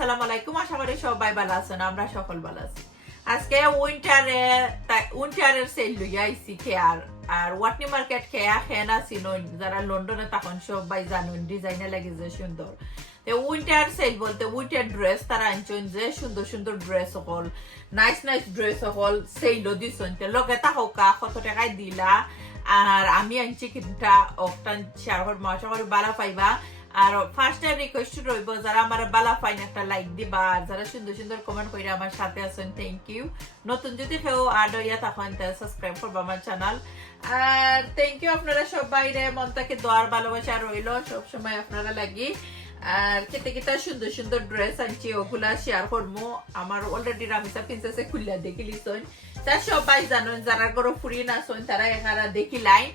আসসালামু আলাইকুম। আশা করি সবাই ভালো আছেন, আমরা সকল ভালো আছি। আজকে উইন্টারের সেল লইয়া আইছি খেয়ার আর ওয়াটনি মার্কেট খেয়া খেনা চিনুন যারা লন্ডনে তখন সবাই জানুন ডিজাইনে লাগে যে সুন্দর। উইন্টার সেল বলতে উইন্টার ড্রেস তারা আনছেন যে সুন্দর সুন্দর ড্রেস সকল নাইস ড্রেস সকল সেলও দিছেন লগে তাহকা কত টাকায় দিলা আর আমি আনছি কিনটা অকটান শেয়ার করবো, আশা করি ভালো পাইবা। আর ফার্স্ট রিকোয়েস্ট রইব যারা আমার বালা ফাইন একটা লাইক দিবা আর যারা সুন্দর সুন্দর কমেন্ট করে আমার সাথে আছেন থ্যাংক ইউ। নতুন যদি কেউ আড হইয়া তখন সাবস্ক্রাইব করবো আমার চ্যানেল। আর থ্যাংক ইউ আপনারা সবাই রে মন থেকে দোয়ার ভালোবাসা রইল সবসময় আপনারা লাগি। আর কেতে কেতে সুন্দর সুন্দর ড্রেস আনছি ওগুলা শেয়ার করবো। আমার অলরেডি রামিসা প্রিন্সেসে খুললা দেখি লিসন তা সবাই জানেন যারা গরো ফুরিয়ে না শোন তারা এখানে দেখি লাই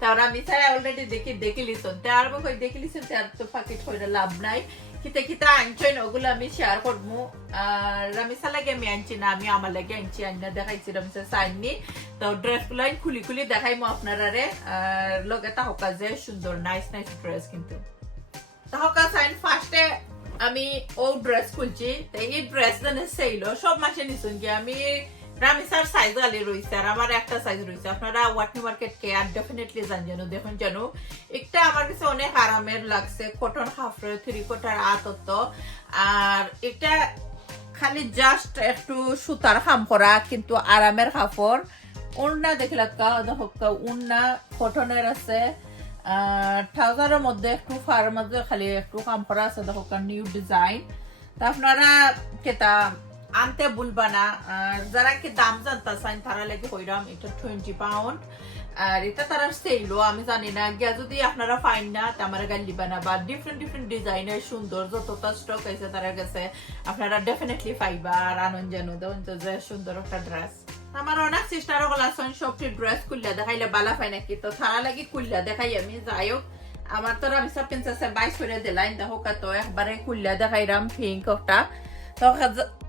তারা আমি চাই অলরেডি দেখি লিসন তার কই দেখি লিসন তার তো পাকেট কইরা লাভ নাই। কিতে কিতে আনছেন ওগুলো আমি শেয়ার করবো। আর রামিসা লাগে আমি আনছি না, আমি আমার লাগে আনছি আইনা দেখাইছি রামিসা চাইনি তো ড্রেস গুলো খুলি খুলি দেখাইমো আপনারা রে। আর লগে তাহকা যে সুন্দর নাইস ড্রেস কিন্তু তাহকা চাইন ফার্স্টে আমি ও ড্রেস খুলছি এই ড্রেস জানে সেইলো সব মাসে নিছুন কি আমি রামিসার সাইজ গালি রয়েছে আর আমার একটা সাইজ রয়েছে। আপনারা ওয়াটনি মার্কেট কেয়ার ডেফিনেটলি জানেন দেখুন জানো একটা আমার কাছে অনেক আরামের লাগছে কটন হাফরে 3/4 আতত আর এটা খালি জাস্ট একটু সুতার খাম করা কিন্তু আরামের কাপড়। উন্না দেখলা উন্না কটনের আছে ট্রাউজারের মধ্যে একটু ফার মধ্যে খালি একটু কাম করা আছে দেখো নিউ ডিজাইন। তা আপনারা কেতা আনতে ভুলবা না। আর যারা কি দাম জানতে চান তারা লাগে হইরাম এটা 20 পাউন্ড আর এটা তারা সেলও আমি জানি না গিয়া যদি আপনারা ফাইন না আমার গাল দিবা না বা ডিফারেন্ট ডিজাইনের সুন্দর যতটা স্টক আছে তারা কাছে আপনারা ডেফিনেটলি পাইবা। আর আনন্দ জানো দেখুন তো যে সুন্দর একটা ড্রেস আমার অনেক সিস্টার গুলো আছেন সবটি ড্রেস খুললে দেখাইলে বালা পাই নাকি তো তারা লাগি খুললে দেখাই আমি যাই হোক আমার তো আমি সব প্রিন্সেসে 22 করে দিলাম দেখো তো একবারে খুললে দেখাইলাম পিঙ্ক একটা তো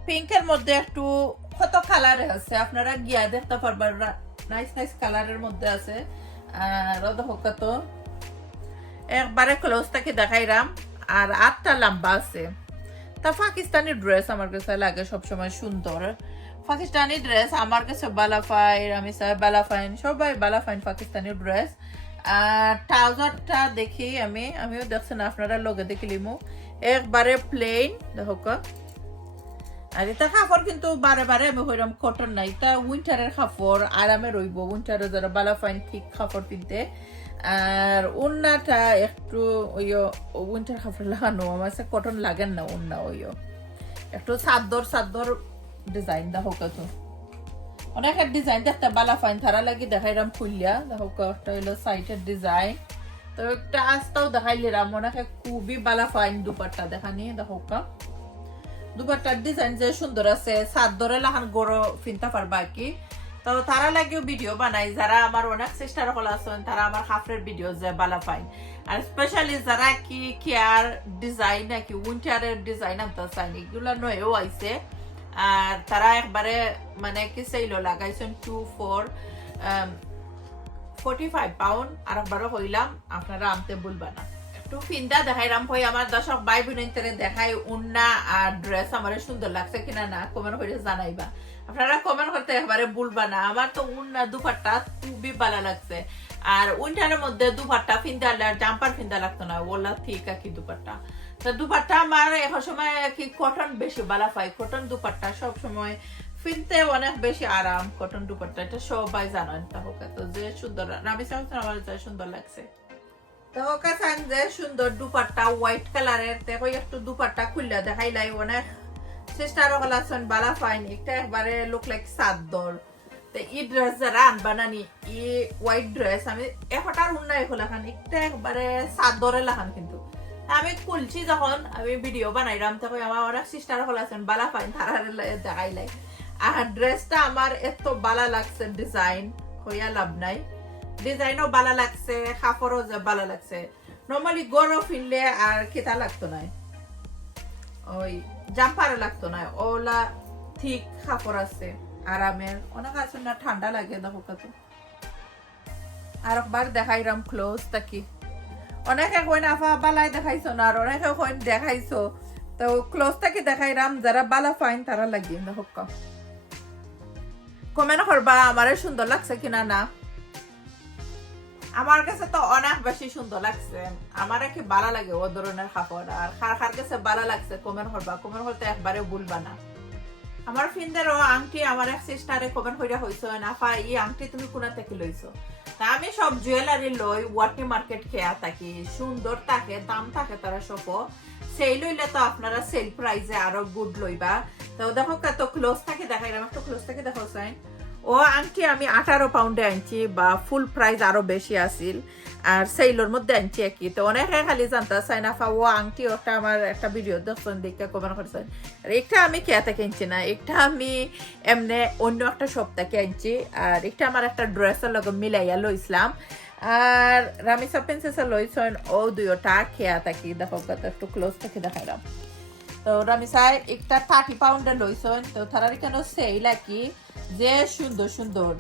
পিঙ্কের মধ্যে একটু কত কালার আছে আপনারা গিয়া দেখতে পারবেন নাইস কালারের মধ্যে আছে। আর দেখো তো একবারে ক্লোজ থেকে দেখাইলাম আর 8টা লম্বা আছে। তা পাকিস্তানি ড্রেস আমার কাছে লাগে সবসময় সুন্দর। পাকিস্তানি ড্রেস আমার কাছে বালাফাইন আমি বালাফাইন সবাই বালাফাইন পাকিস্তানি ড্রেস। আর ট্রাউজারটা দেখি আমিও দেখছেন আপনারা লগে দেখিলিমু একবারে প্লেন দেখো। আর এটা কাপড় কিন্তু বারে আমি হইরাম কটন নাই এটা উইন্টারের কাপড় আরামে রইব উইন্টারে যারা বালাফাইন ঠিক কাপড় কিনতে। আর উন্নাটা একটু উইন্টার কাপড় লাগানো আমার কটন লাগেন না উন্না একটু সাদর ডিজাইন দেখো কত অনেক ডিজাইন দেখতে বালাফাইন তারা লাগি দেখাইলাম খুললিয়া দেখো একটা হইলো সাইটের ডিজাইন তো একটা আস্তাও দেখাইলাম অনেকে খুবই বালাফাইন দুপাট্টা দেখানি দেখো দুপাট্টার ডিজাইন যে সুন্দর আছে সাদরে লাহান গড়ো ফিনতে পারবা কি তো তারা লাগেও ভিডিও বানাই যারা আমার অনেক চেষ্টার হল আছেন তারা আমার হাফরের ভিডিও যে বালা পাই। আর স্পেশালি যারা কি কেয়ার ডিজাইন নাকি উইন্টারের ডিজাইন আনতে চাই এগুলো নয়েও আইছে আর তারা একবারে মানে কি সেইলো লাগাইছেন 45 পাউন্ড আর একবারও হইলাম আপনারা আনতে ভুলবা না। একটু ফিন্দা দেখাইলাম হই আমার দর্শক ভাই বোনের দেখাই উন্না আর ড্রেস আমার সুন্দর লাগছে কিনা না কমেন্ট করে জানাইবা। আপনারা কমেন্ট করতে একবারে ভুলবা না। আমার তো উন্না দুপাট্টা খুবই ভালো লাগছে আর উইন্টারের মধ্যে দুপাট্টা ফিন্দা জাম্পার ফিন্দা লাগতো না ওলা ঠিক কি দুপাট্টা তো দুপাট্টা আমার এখন সময় কি কটন বেশি ভালো পাই কটন দুপাট্টা সব সময় ফিনতে অনেক বেশি আরাম কটন দুপাট্টা এটা সবাই জানেন তাহলে তো যে সুন্দর আমি চাইছিলাম আমার যে সুন্দর লাগছে তাহলে চান যে সুন্দর দুপাট্টা হোয়াইট কালারের দেখো একটু দুপাট্টা খুললে দেখাইলাই অনেক সিস্টার গুলো আছেন বালা ফাইন একটা একবারে লুক লাইক সাদর তো এই ড্রেস যারা আনবা নানি এই হোয়াইট ড্রেস আমি এখটার উন্নয় খোলাখান একটা একবারে সাদরে লাখান কিন্তু আমি খুলছি যখন আমি ভিডিও বানাইলাম তখন আমার অনেক সিস্টার গুলো আছেন বালা ফাইন তারা দেখাইলাই আর ড্রেসটা আমার এত বালা লাগছে ডিজাইন হইয়া লাভ নাই ডিজাইনও বালা লাগছে কাপড়ও যে বালা লাগছে নরমালি গরম ফিনলে আর কেতা লাগতো না ওই জাম্পারে লাগতো না ওলা ঠিক কাপড় আছে আরামের অনেক আছে না ঠান্ডা লাগে দেখো কত আর একবার দেখাইলাম ক্লোজ তাকি অনেকে কইন আফা বালাই দেখাইছো না আর অনেকে কইন দেখাইছো তো ক্লোজ থেকে দেখাইলাম, যারা বালা ফাইন তারা লাগিয়ে হোক কমেন্ট করবা আমারে সুন্দর লাগছে কিনা না। আমার কাছে তো অনেক বেশি সুন্দর লাগছে, আমার কি ভালো লাগে ও ধরনের কাপড়। আর কার কাছে ভালো লাগছে কমেন্ট করবা, কমেন্ট করতে একবারে ভুলবা না। আমার ফিন্দেরও আংটি আমার এক সিস্টারে কমেন্ট কইরা হইছো নাফা এই আংটি তুমি কোনা থেকে লইছো। তা আমি সব জুয়েলারি লই ওয়াটনি মার্কেট খেয়া থাকি, সুন্দর থাকে, দাম থাকে তারা সব। সেল হইলে তো আপনারা সেল প্রাইসে আরো গুড লইবা। তো দেখো কত ক্লোজ থাকে দেখাইলাম, একটু ক্লোজ থেকে দেখো সাইন। ও আংটি আমি 18 পাউন্ডে আনছি, বা ফুল প্রাইস আরো বেশি আসিল, আর সেইলোর মধ্যে আনছি একই। তো অনেকে খালি জানতে চাই নাফা ও আংটি ওটা আমার একটা ভিডিও দেখছেন দেখে কমেন্ট করছেন। আর একটা আমি খেয়াতে কিনছি না, একটা আমি এমনি অন্য একটা শপ থেকে আনছি, আর একটা আমার একটা ড্রেসের লগে মিলাইয়া লইছিলাম। আর রামিসা প্রিন্সেসে লইছেন ও দুইটা খেয়া থাকি, দেখো কত একটু ক্লোজ থেকে দেখাইলাম। তো রামিসাই একটা 30 পাউন্ডে লইছেন। তো তারা এখানে সেল কি যে সুন্দর সুন্দর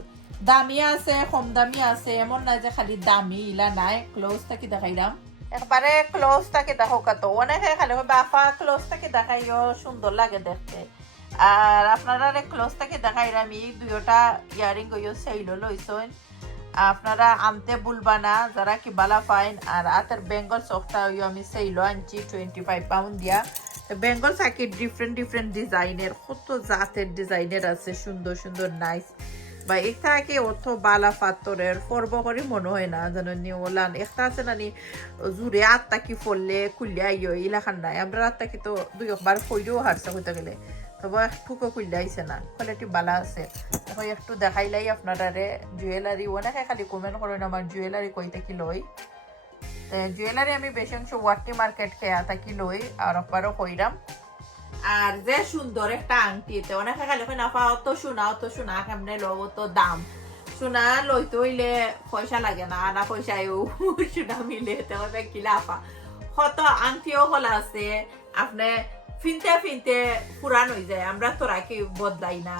দামি আছে, কম দামি আছে, এমন না যে খালি দামি ইলা নাই। ক্লোজ থেকে দেখাইলাম, একবারে ক্লোজ থেকে দেখো কত। অনেকে খালি বাফা ক্লোজ থেকে দেখাইও সুন্দর লাগে দেখতে। আর আপনারা ক্লোজ থেকে দেখাইলাম আমি দুইটা ইয়ারিং গইও সেল লইছেন, আপনারা আনতে ভুলবা না যারা কি বালা ফাইন। আর হাতের বেঙ্গল সফটা আমি সেল আনছি 25 পাউন্ড দিয়া। বেঙ্গল সাকি ডিফারেন্ট ডিফারেন্ট ডিজাইনের, কত জাতের ডিজাইনের আছে, সুন্দর সুন্দর নাইস। বা এটা কি অত বালা পাথরের ফর্ব করে মনে হয় না জানো নি। ওলান একটা আছে নানি জুড়ে আত্মা কি ফললে খুললে আইও ইলাখান নাই। আমরা আত্মা কি তো দুই একবার কইলেও হারছে হইতে গেলে, তবে একটুকু খুললে আইছে না, কোয়ালিটি বালা আছে। তখন একটু দেখাইলাই আপনারা জুয়েলারি। অনেকে খালি কমেন্ট করেন আমার জুয়েলারি কইতে কি লই। জুয়েলারি আমি বেশি অংশ ওয়াটনি মার্কেট খেয়া থাকি লই, আর একবারও কইরাম। আর যে সুন্দর একটা আংটিতে অনেকে খালি নাফা অত সোনা কেমনে লব, তো দাম সোনা লইতে হইলে পয়সা লাগে না, আনা পয়সায়ও সোনা মিলে তবে কি লাফা। কত আংটিও হল আছে, আপনি ফিনতে ফিনতে পুরান হয়ে যায়। আমরা তো রাখি বদলাই না,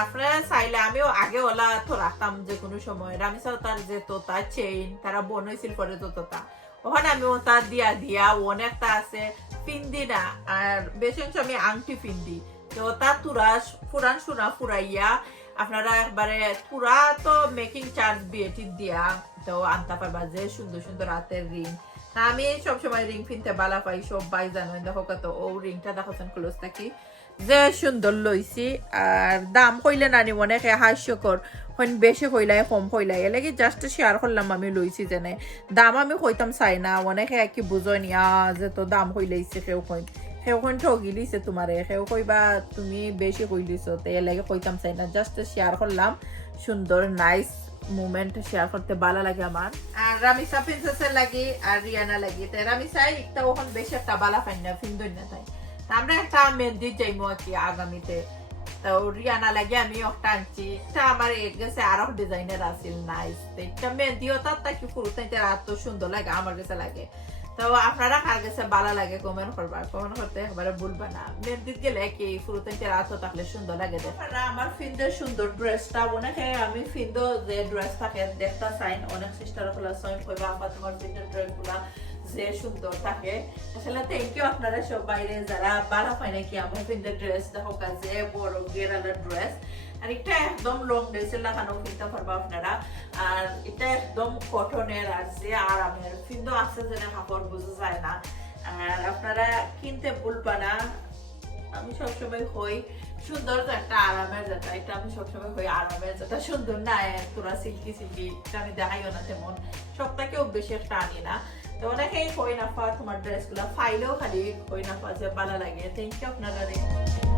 আপনারা চাইলে আমিও আগে ওলা তো রাখতাম যে কোনো সময়। রামিসা তার যে তোতা চেইন তারা বনইছিল করে তো তোতা, ওখানে আমি ওটা দিয়া দিয়া অনেকটা আছে ফিন্দি না। আর বেশি অংশ আমি আংটি ফিন্দি, তো ওটা তুরাস পুরান সোনা ফুরাইয়া আপনারা একবারে পুরা তো মেকিং চার্জ বিয়েটি দিয়া তো আনতে পারবা। যে সুন্দর সুন্দর হাতের রিং, আমি সবসময় রিং ফিনতে বালা পাই, সব বাই জানো। দেখো কত ও রিংটা দেখাচ্ছেন ক্লোজ থাকি যে সুন্দর লইছি। আর দাম কইলে নানি অনেকে হাস্যকর হইন, বেশি হইলাই কম হইলাই এলাকি জাস্ট শেয়ার করলাম আমি লইছি জেনে। দাম আমি কইতাম চাই না, অনেকে কি বুঝনি যে তো দাম কইলাইছে। কেউ কইন সেও কইন ঠগি লিছে তোমারে, সেও কইবা তুমি বেশি কইলিছো, তো এলাকি কইতাম চাই না, জাস্ট শেয়ার করলাম। সুন্দর নাইস মুমেন্ট শেয়ার করতে ভালো লাগে আমার। আর রামিসা প্রিন্সেসের লাগি আর রিয়ানা লাগি, তাই রামিসাই একটা ওখান বেশি একটা বালা পাই না, ফিন্দই না। তাই আমরা একটা মেহেন্দি যাইমো আর কি আগামীতে। তো রিয়ানা লাগে আমি একটা আনছি, এটা আমার গেছে আরো ডিজাইনের আছিল নাইস। এটা মেহেন্দিও তার কি ফুরুতে এত সুন্দর লাগে আমার কাছে লাগে। তো আপনারা কার কাছে ভালো লাগে কমেন্ট করবা, কমেন্ট করতে একবারে ভুলবা না। মেহেন্দিত গেলে কি ফুরুতে রাত থাকলে সুন্দর লাগে। আমার ফিন্দের সুন্দর ড্রেসটা অনেকে আমি ফিন্দো যে ড্রেস থাকে দেখতে চাইন, অনেক সিস্টার গুলা চাইন কইবা আপা তোমার ফিন্দের ড্রেস গুলা যে সুন্দর থাকে। আসলে থ্যাংক ইউ আপনারা সব বাইরে যারা ভালো পায় নাকি আমার ফিন্দের ড্রেস দেখো কাজে বড় গেরালার ড্রেস। আর এটা একদম লং ড্রেসের লাগানো কিনতে পারবো আপনারা। আর এটা একদম কটনের আর যে আরামের ফিন্দো আছে যেটা কাপড় বোঝা যায় না। আর আপনারা কিনতে ভুলবা না। আমি সবসময় হই সুন্দর একটা আরামের যেটা, এটা আমি সবসময় হই আরামের যেটা সুন্দর না তোরা সিল্কি সিল্কি এটা আমি দেখাইও না তেমন, সবটাকেও বেশি একটা আনি না। তো অনেকেই কই নাফা তোমার ড্রেস গুলা ফাইলেও খালি কই নাফা যে ভালো লাগে। থ্যাংক ইউ আপনারা।